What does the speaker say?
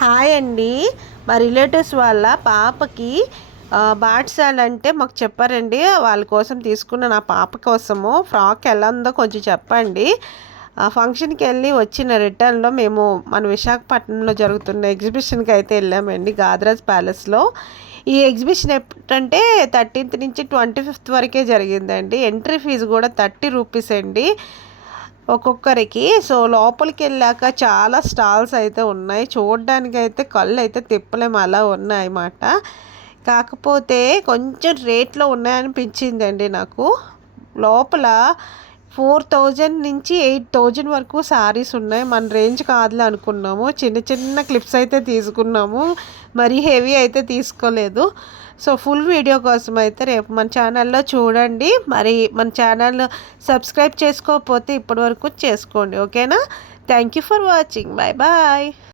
Hi అండి. మా relatives వాళ్ళ పాపకి బాట్సాలు అంటే మాకు చెప్పారండి. వాళ్ళ కోసం తీసుకున్న నా పాప కోసము ఫ్రాక్ ఎలా ఉందో కొంచెం చెప్పండి. ఫంక్షన్కి వెళ్ళి వచ్చిన రిటర్న్లో మేము మన విశాఖపట్నంలో జరుగుతున్న ఎగ్జిబిషన్కి అయితే వెళ్ళామండి, గాద్రాజ్ ప్యాలెస్లో. ఈ ఎగ్జిబిషన్ ఎప్పుడంటే 13th నుంచి 25th వరకే జరిగిందండి. ఎంట్రీ ఫీజు కూడా 30 రూపీస్ అండి ఒక్కొక్కరికి. సో లోపలికి వెళ్ళాక చాలా స్టాల్స్ అయితే ఉన్నాయి, చూడడానికి అయితే కళ్ళు అయితే తిప్పలేము, అలా ఉన్నాయి అన్నమాట. కాకపోతే కొంచెం రేట్లో ఉన్నాయనిపించిందండి నాకు. లోపల 4000 నుంచి 8000 వరకు శారీస్ ఉన్నాయి. మన రేంజ్ కాదులే అనుకున్నాము, చిన్న చిన్న క్లిప్స్ అయితే తీసుకున్నాము, మరీ హెవీ అయితే తీసుకోలేదు. సో ఫుల్ వీడియో కోసం అయితే రేపు మన ఛానల్లో చూడండి. మరి మన ఛానల్ సబ్స్క్రైబ్ చేసుకోకపోతే ఇప్పటి వరకు చేసుకోండి, ఓకేనా? Thank you for watching. Bye bye.